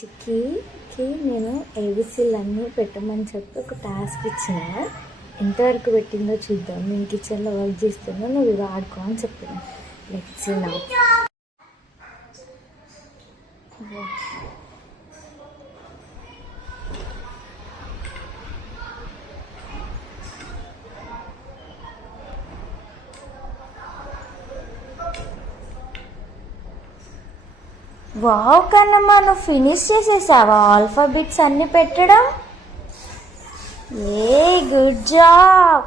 చిక్కీకి నేను ఏబిసిలు అన్నీ పెట్టమని చెప్పి ఒక టాస్క్ ఇచ్చిన. ఎంతవరకు పెట్టిందో చూద్దాం. నేను కిచెన్లో వర్క్ చేస్తున్నా, నువ్వు ఇది ఆడుకో అని చెప్పిన. Let's see now. వావ్ కన్నమ్మా, నువ్వు ఫినిష్ చేసేసావా ఆల్ఫాబెట్స్ అన్ని పెట్టడం? A good job.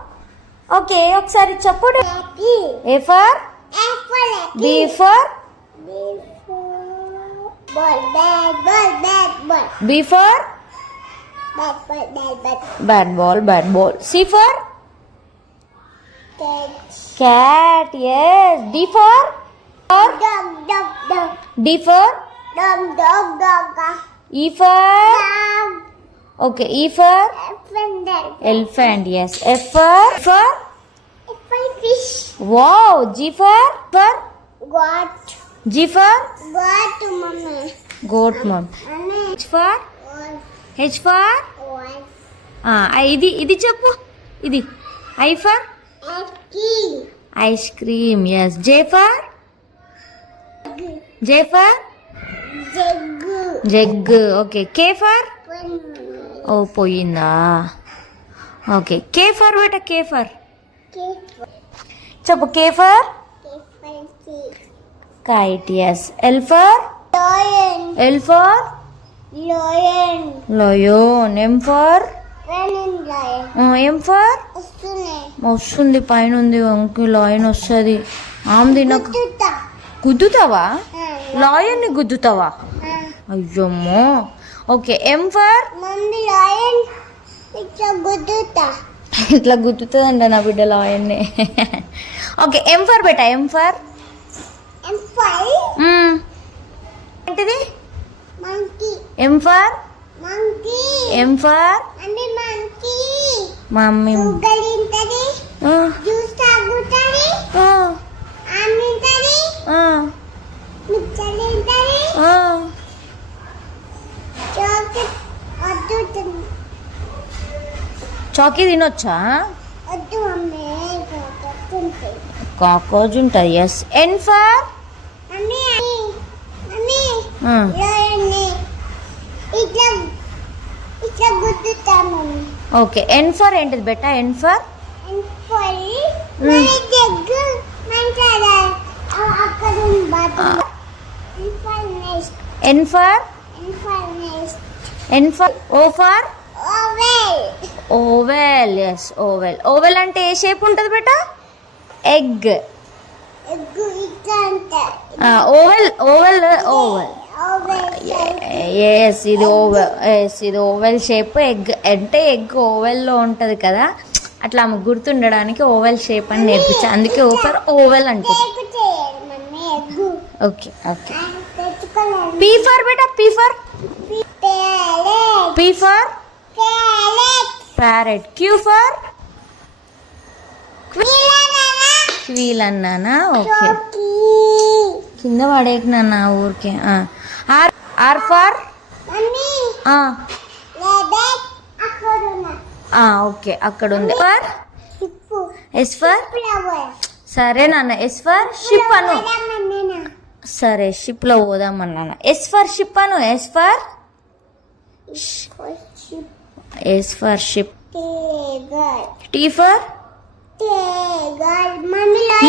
ఓకే, ఒకసారి చెప్పు. A for B for B for bat ball. C for cat. Yes. D for dog. D for dog. E for okay. E for elephant. Yes. F for fish. wow. G for Goat. G for Mommy. goat mom. H for ఇది చెప్పు. ఇది I for ice cream. Yes. J for jug. Okay. K for oh పోయిందా. Okay. K for beta. K for చెప్పు. K for kite. Yes. L for lion. M for M for వస్తుంది, పైన ఉంది. అంకు lion వస్తుంది. ఆమె తినకు. గుద్దుతావా? లాయన్ని గుద్దుతావా? అయ్యమ్మో. ఓకే. ఎం ఫర్ ఇట్లా గుద్దుతుందంట నా బిడ్డ లాయన్ని. ఓకే. ఎం ఫర్ బేటా. ఎం ఫర్ ఏంటిది? M for mummy. చాకీ తినొచ్చా? కాక్రోచ్ ఉంటుంది. Yes. N for okay. N for ఏంటిది బెట్టా? N for O for oval. Yes. Oval అంటే ఏ షేప్ ఉంటుంది బెట్టా? ఎగ్. ఓవెల్. ఎస్. ఇది ఓవెల్ షేప్. ఎగ్ అంటే ఎగ్ ఓవెల్లో ఉంటుంది కదా, అట్లా ఆమె గుర్తుండడానికి ఓవెల్ షేప్ అని నేర్పించా. అందుకే ఓవెల్ అంటుంది. ఓకే. పీ ఫర్ బేటా. P for parrot. Q for quill అన్నానా? ఓకే. కింద పడేకి నాన్న ఊరికే. ఆర్ ఫర్ ఓకే, అక్కడ ఉంది. ఫర్ ఎస్ ఫర్ సరే నాన్న. ఎస్ ఫర్ షిప్ అను. సరే, షిప్ లో పోదామన్నా. ఎస్ ఫర్ షిప్ అను. S for ship. T for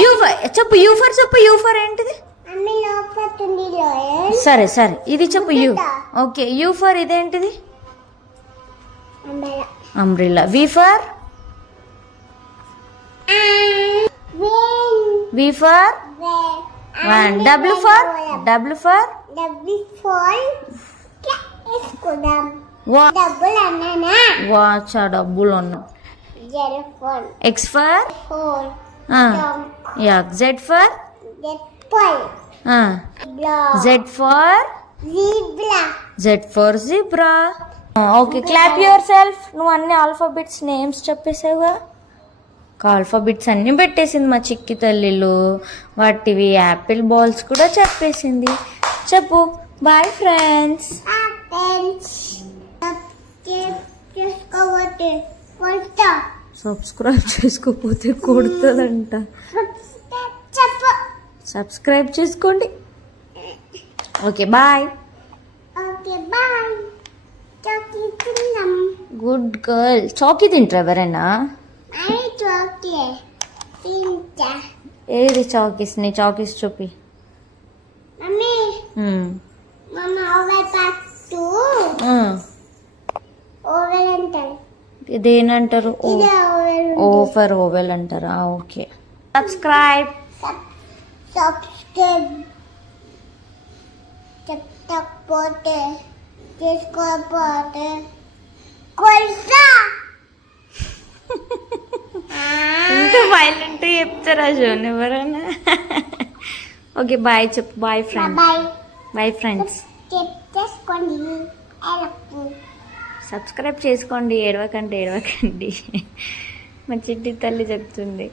U for చెప్పు. యూ ఫర్ ఏంటిది? సరే ఇది చెప్పు. యూ. ఓకే. యూ ఫర్ ఇదేంటిది? Umbrella. V for van. W for watch. డబ్బులు ఉన్నా. X for Z for Z for zebra. Okay. Clap yourself. నువ్వు అన్ని ఆల్ఫాబెట్స్ నేమ్స్ చెప్పేసావుగా. ఆల్ఫాబెట్స్ అన్ని పెట్టేసింది మా చిక్కి తల్లిలు. వాటివి యాపిల్ బాల్స్ కూడా చెప్పేసింది. చెప్పు. Bye friends. చేసుకోవద్దు కొంటా సబ్స్క్రైబ్ చేసుకోకపోతే కొడుతుందంట. చెప్పు. సబ్స్క్రైబ్ చేసుకోండి. Okay bye. Okay bye. తిన్నాం. Good girl. చాకీ తింటారు ఎవరైనా? అవి చోకే తింటా. ఏది చాకీస్? నీ చాకీస్ చూపి. మమ్మీ మ్మ్. మమ్మ ఓవెల్ పట్టు ఓవెల్ అంటారు. ఇదేనంటారు? ఇది ఓవెల్ ఓఫర్ ఓవెల్ అంటారా? ఓకే. సబ్స్క్రైబ్. సబ్స్క్రైబ్ చెప్పకపోతే చేసుకోకపోతే కొల్సా. ఇంత వైలెంట్ చెప్తారా జోన్ ఎవరైనా? ఓకే బాయ్ చెప్పు. Bye friends. Bye bye friends. చేసుకోండి. ఎలక్కు సబ్స్క్రైబ్ చేసుకోండి. ఏడవకండి ఏడవకండి. మా చిట్టి తల్లి చెప్తుంది.